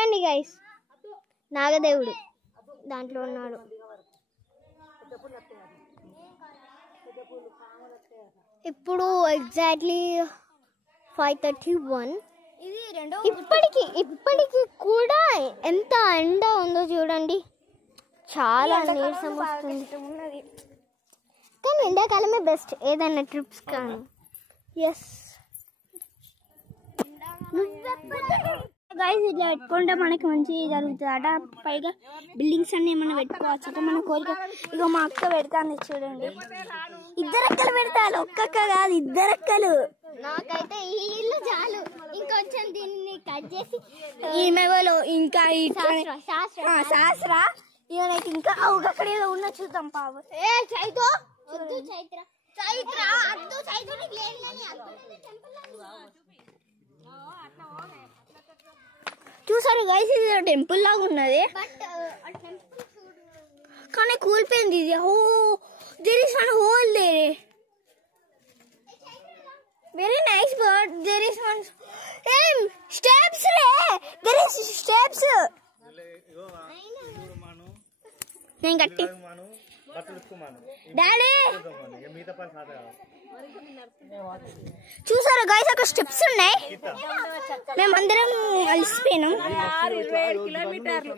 చూడండి గైస్, నాగదేవుడు దాంట్లో ఉన్నాడు. ఇప్పుడు ఎగ్జాక్ట్లీ 5:31. ఇప్పటికి కూడా ఎంత ఎండ ఉందో చూడండి, చాలా నీరసం వస్తుంది. కానీ ఎండాకాలమే బెస్ట్ ఏదైనా ట్రిప్స్ కానీ. ఎస్ గైస్, ఇట్లా పెట్టుకుంటే మనకి మంచిగా జరుగుతుంది అట. పైగా బిల్డింగ్స్ అన్నీ ఏమన్నా పెట్టుకోవచ్చు అట మన కోరిక. ఇక మా అక్క పెడతాను చూడండి, ఇద్దరక్కలు పెడతాను, ఒక్కక్క కాదు ఇద్దరక్కలు. నాకైతే ఈ ఇల్లు చాలు, ఇంకొంచెం దీన్ని కట్ చేసి ఈమెలో ఇంకా శాస్త్ర ఇవనైతే ఇంకా అక్కడ ఏదో ఉన్న చూద్దాం. పావు చైత్ర చూసారు గైస్, ఇది టెంపుల్ లాగా ఉన్నది కానీ కూలిపోయింది ఇది. Oh there is one hole there. Very nice, but there is one steps re. There is steps. నేను గట్టి డాడీ చూసారా గైస్, అక్కడ స్టెప్స్ ఉన్నాయి. మేమందరం కలిసిపోయినాం. 27 కిలోమీటర్లు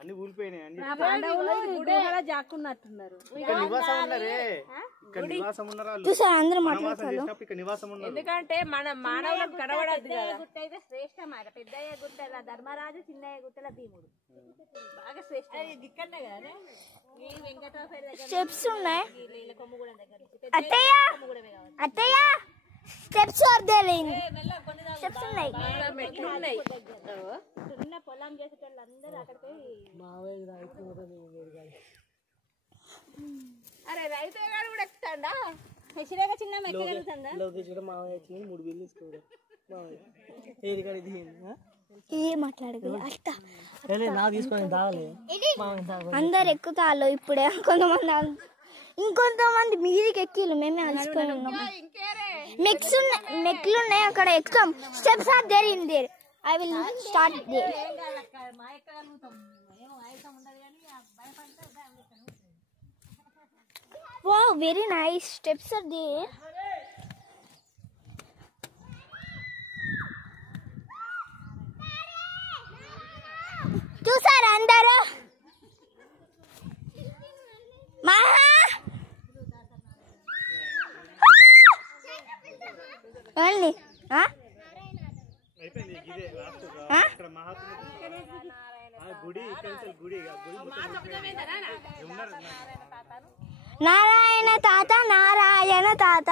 అన్ని ఊలిపోయినాయి. చూసారా అందరూ మాట్లాడుతున్నారు. ఎందుకంటే మన మానవులకు కనబడదు కదా. గుట్ట అయితే శ్రేష్టమాట, పెద్దయ్య గుట్టల ధర్మరాజు, చిన్నయ్య గుట్టల భీముడు. బాగా శ్రేష్ట ఇక్కడనే కదా. స్టెప్స్ ఉన్నాయి. అత్తయ్య స్టెప్స్ ఆర్ దేర్. స్టెప్స్ ఉన్నాయి, మెట్లు ఉన్నాయి. పొలం చేసేటోళ్ళందరూ అక్కడికి. అరే రైతు గారు కూడా ఎక్కుతాడా? హెచ్చరిక చిన్న ఎక్కగలుగుతుందా? అందరు ఎక్కుతాళ్ళు ఇప్పుడే. ఇంకొంతమంది మీదికి ఎక్కిళ్ళు, మేమే అలసిపోయి ఉన్నాం. మెట్లు ఉన్నాయి అక్కడ ఎక్కుతాం. Steps are there in there. I will start there. Wow, very nice. Steps are there. చూసారా అందరూ? ఓన్లీ నారాయణ తాత, నారాయణ తాత.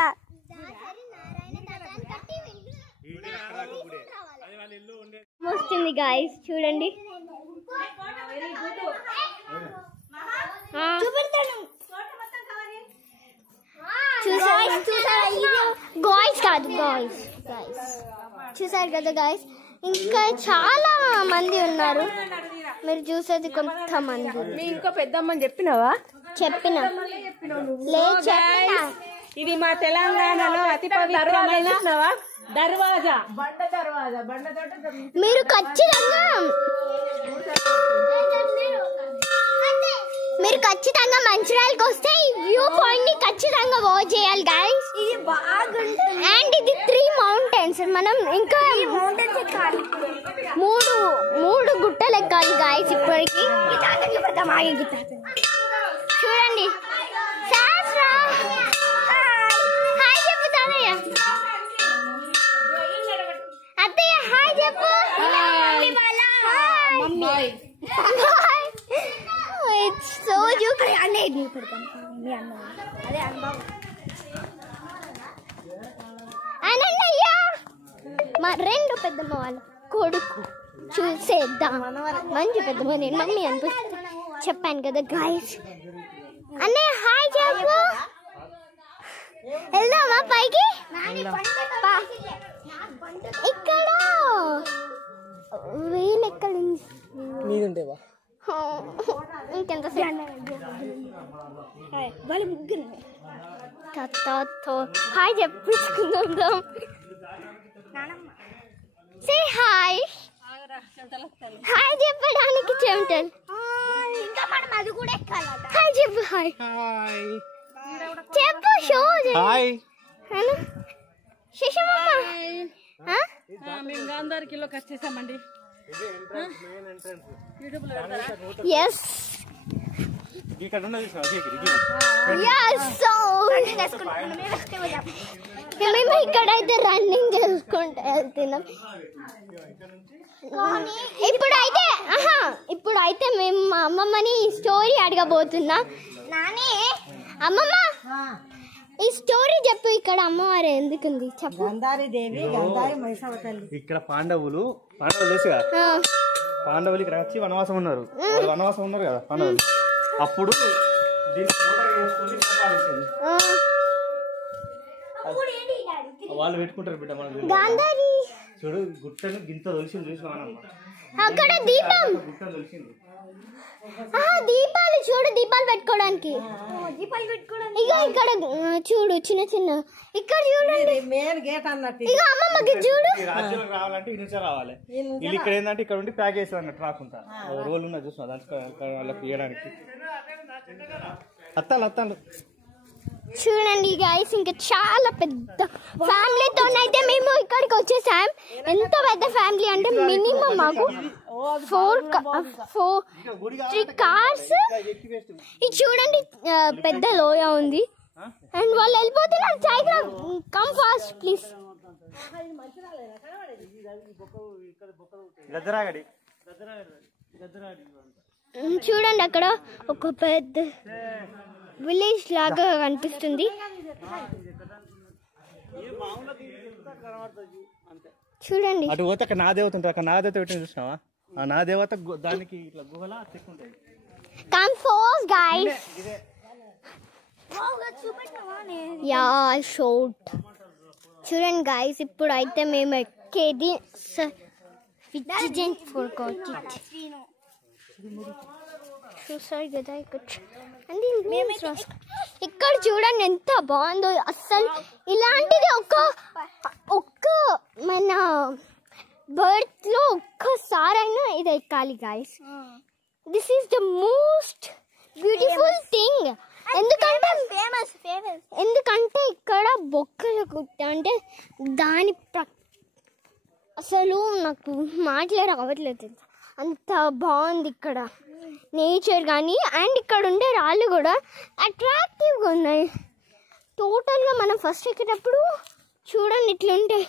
వస్తుంది గాయస్, చూడండి. గాయ్స్ కాదు, గాయ్స్ చూసారు కదా గాయ్స్, ఇంకా చాలా మంది ఉన్నారు. మీరు చూసేది కొంతమంది. ఇంకో పెద్దమ్మని చెప్పినావా? చెప్పినా. ఇది మా తెలంగాణలో అతి పవిత్రమైన దర్వాజా, బండ దర్వాజా. మీరు ఖచ్చితంగా మంచిర్యాలకు వస్తే ఈ వ్యూ పాయింట్ ని ఖచ్చితంగా వాచ్ చేయాలి గైస్. ఇది బాగుంటుంది. అండ్ ఇది 3 మౌంటైన్స్. మనం ఇంకా మూడు గుట్టలు ఎక్కాలి గైస్. ఇప్పటికి చూడండి. హాయ్ చెప్పు తానయ్య. అత్తయ్య హాయ్ చెప్పు. సో అన్నయ్య మా 2 పెద్దమ్మ వాళ్ళ కొడుకు చూసేద్దాం. మంచి పెద్దమ్మ, నేను మమ్మీ అనిపిస్తుంది. చెప్పాను కదా గాయస్. అన్నయ్య హాయ్ చెప్పు. వెళ్దామా పైకి? ఇక్కడ వేలెక్కలు ఇంకెంత వాళ్ళు ముగ్గురు హాయ్ చెప్పించుకుందాం. Say hi. హాయ్ చెప్పడానికి చెమటలు. ఇంకా మనం అది కూడా ఎక్కాలి. హాయ్ చెప్పు. హాయ్ చెప్పు. షో హాయ్ శేషమమ్మ. మేము గాంధారి కిలోకి వచ్చేసామండి. ఎస్ మేము ఇక్కడైతే రన్నింగ్ చేసుకుంటూ వెళ్తున్నాం. ఇప్పుడైతే మేము మా అమ్మమ్మని స్టోరీ అడగబోతున్నాం. నాని అమ్మమ్మ ఈ స్టోరీ చెప్పు. ఇక్కడ అమ్మవారు ఎందుకుంది చెప్పు. గాంధారి దేవి, గాంధారి మైసవ తల్లి. ఇక్కడ పాండవులు తెలుసుగా, పాండవులు ఇక్కడ వచ్చి వనవాసం ఉన్నారు కదా పాండవులు. అప్పుడు వాళ్ళు పెట్టుకుంటారు బిడ్డ. మనకు చూడు గుట్టను గింత తొలిసింది చూసుకోనమ్మా. అక్కడ దీపం గుట్ట తొలిసింది. దీపాలు చూడు, దీపాలు పెట్టుకోవడానికి. ఇగో ఇక్కడ చూడు చిన్న చిన్న. ఇక్కడ చూడండి మెయిన్ గేట్ అన్నట్టు. ఇగో అమ్మమ్మకి చూడు. రాజ్యంలోకి రావాలంటే ఈ నుంచే రావాలి. వీళ్ళు ఇక్కడ ఏంటంటే ఇక్కడ ఉండి ప్యాక్ చేస్తారు అన్నట్టు రాకుండా. రోల్ ఉన్నది చూసిన దాంట్లో వాళ్ళకి ఇవ్వడానికి. అత్తాలు చూడండి గైస్, ఇంకా చాలా పెద్ద ఫ్యామిలీతోనైతే మేము ఇక్కడికి వచ్చేసాం. ఎంత పెద్ద ఫ్యామిలీ అంటే మినిమం మాకు 3 కార్స్. ఇది చూడండి పెద్ద లోయ ఉంది. అండ్ వాళ్ళు వెళ్ళిపోతున్నారు. Tiger come fast please. చూడండి అక్కడ ఒక పెద్ద విలేజ్ లాగా కనిపిస్తుంది. చూడండి అటు పోతే అక్కడ నా దేవత ఉంటుంది. అక్కడ నా దేవత పెట్టింది చూసినావా? ఆ నా దేవత దానికి ఇట్లా గుహలా తెక్కుంటుంది. Come fast guys. యా షోట్. చూడండి గైస్, ఇప్పుడు అయితే మేము ఎక్కేది చూసారు కదా ఇక్కడ చూడండి ఎంత బాగుందో. అస్సలు ఇలాంటిది ఒక్క మన బర్త్ లో ఒక్కసారైనా ఇది ఎక్కాలి guys. This is the most beautiful thing. ఎందుకంటే ఇక్కడ బొక్కల గుట్ట అంటే దాని అసలు నాకు మాటలే రావట్లేదు. అంత బాగుంది ఇక్కడ నేచర్ కానీ. అండ్ ఇక్కడ ఉండే రాళ్ళు కూడా అట్రాక్టివ్గా ఉన్నాయి. టోటల్గా మనం ఫస్ట్ ఎక్కేటప్పుడు చూడండి ఇట్లుంటే.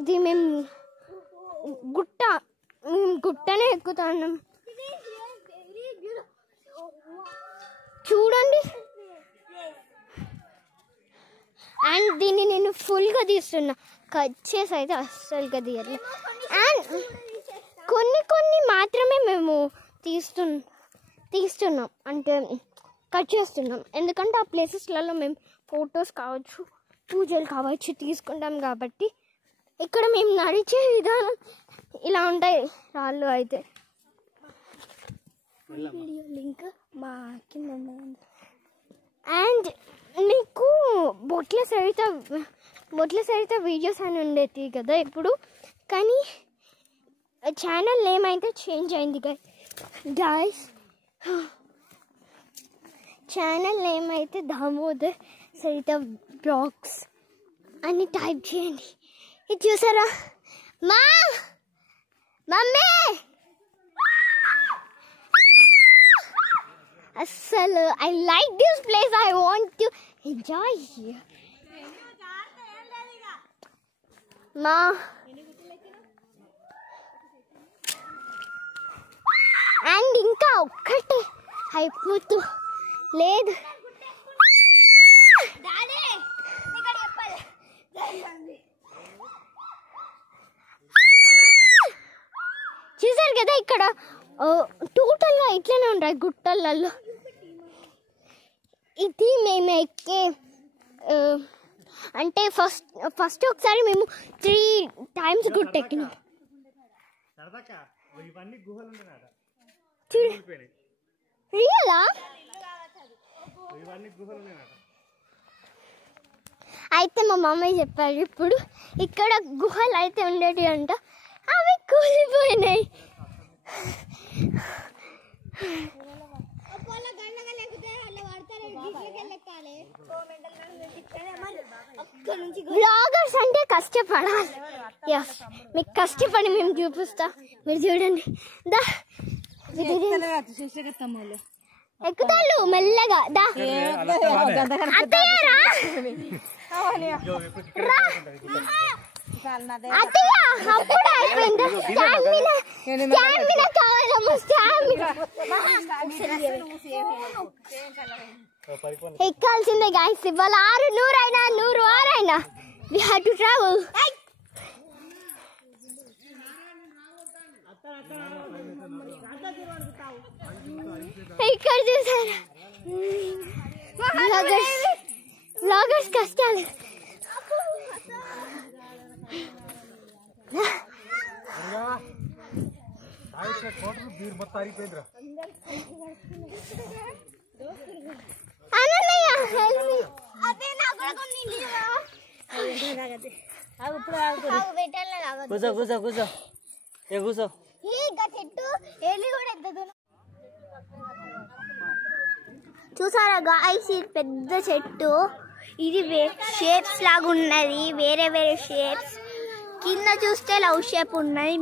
ఇది మేము గుట్టనే ఎక్కుతాం. చూడండి. అండ్ దీన్ని నేను ఫుల్గా తీస్తున్నా, కట్ చేసి అయితే అస్సలుగా తీయట్లేదు. అండ్ కొన్ని మాత్రమే మేము తీస్తున్నాం అంటే కట్ చేస్తున్నాం. ఎందుకంటే ఆ ప్లేసెస్లలో మేము ఫొటోస్ కావచ్చు, పూజలు కావచ్చు తీసుకుంటాం కాబట్టి. ఇక్కడ మేము నడిచే విధానం ఇలా ఉంటాయి రాళ్ళు అయితే. లింక్ మా కింద. అండ్ మీకు బొట్ల సరిత వీడియోస్ అని ఉండేది కదా ఇప్పుడు, కానీ ఛానల్ నేమ్ అయితే చేంజ్ అయింది గైస్. ఛానల్ నేమ్ అయితే దామోదర్ సరిత బ్లాగ్స్ అని టైప్ చేయండి. ఇది చూసారా మమ్మీ? అస్సలు I like this place. I want to enjoy here. And ఇంకా ఒక్కటే అయిపోతూ లేదు. చూసారు కదా ఇక్కడ టోటల్గా ఇట్లనే ఉంటాయి గుట్టలలో. ఇది మేము ఎక్కే అంటే ఫస్ట్ ఒకసారి మేము 3 times గుట్ట ఎక్కినాం. రియలా? అయితే మా మమ్మీ చెప్పారు ఇప్పుడు ఇక్కడ గుహలు అయితే ఉండేవి అంట, అవి కూలిపోయినాయి. బ్లాగర్స్ అంటే కష్టపడాలి. మీకు కష్టపడి మేము చూపిస్తా, మీరు చూడండి. ఎక్కుతాళ్ళు మెల్లగా. అప్పుడు అయిపోయింది. ఎక్కాల్సిందే గాయస్. ఇవాళ 600 అయినా 106 అయినా we have to travel. ఇక్కడ చూసారు బ్లాగర్స్ కష్టాలు. కూర్చో కూర్చో కూర్చో కూర్చో. చూసారా గాయ్స్, ఇది పెద్ద చెట్టు. ఇది షేప్స్ లాగా ఉన్నది, వేరే వేరే షేప్స్. కింద చూస్తే లవ్ షేప్ ఉన్నది,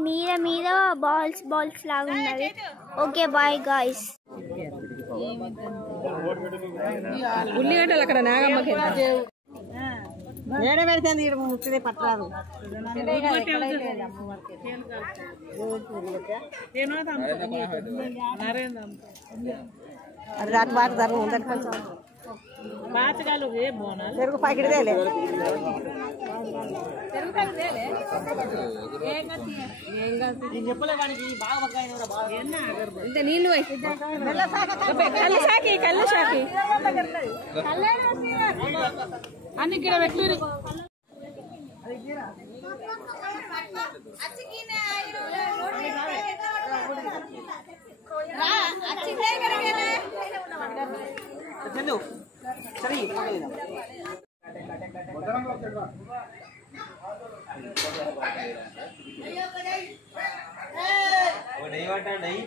మీద బాల్స్ లాగా ఉన్నది. Okay bye guys. ఉల్లిగడ్డలు అక్కడ నాగమ్మకి నేనే పెడితే ముట్టిదే పట్టరాదు. అది రాత్రి బాగా ధర ఉందని కొంచెం పెరుగు ప్యాకెట్ తేలే. నీళ్ళు కళ్ళు సాకి అన్ని ఇక్కడ పెట్టు. नहीं